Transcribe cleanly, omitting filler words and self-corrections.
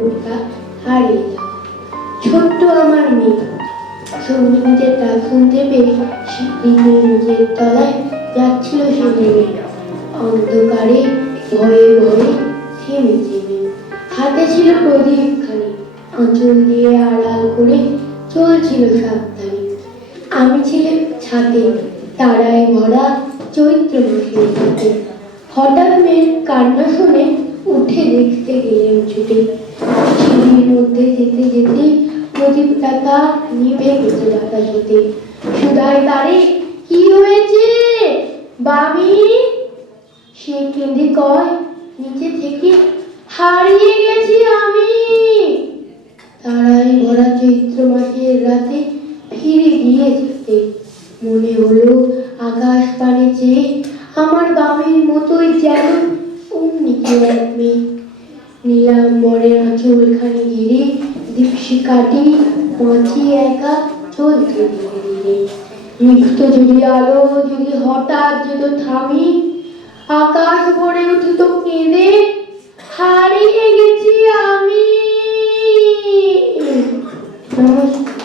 ভোরটা হারিয়ে যাওয়া। ছোট্ট আমার মেয়ে সঙ্গীতের ডাক শুনতে পেয়ে সিঁড়িতে নিজের তলায় যাচ্ছিল সে নেমে, অন্ধকারে ভয়ে ভয়ে থেমে থেমে। হাতে ছিল প্রদীপ খানি, আঁচল দিয়ে আড়াল করে চলছিল সাবধানে। আমি ছিলাম ছাদে, তারায় ভরা চৈত্র মাসের রাতে। হঠাৎ মেয়ের কান্না শুনে উঠে দেখতে গেলেন ছুটে। সিঁড়ির মধ্যে যেতে যেতে প্রদীপটা নিভে গেছে বাতাসতে। সুধাই তারে, কি হয়েছে বামি? সে কেঁদে কয়, নিচে থেকে হারিয়ে গেছি আমি। তারাই ভরা চৈত্র মাসের রাতে ফিরে গিয়ে যেতে মনে হলো আকাশ পানে চেয়ে আমার বামের মতোই যেন অমনি কেউ এক মেয়ে। নীলাম্বরের আঁচলখানি ঘিরে দীপশিখাটি বাঁচিয়ে একা চলছে ধীরে ধীরে। নিভৃত যদি আলো যদি হঠাৎ যেত থামি, আকাশ ভরে উঠিত কেঁদে, হারিয়ে গেছি আমি। নমস্কার।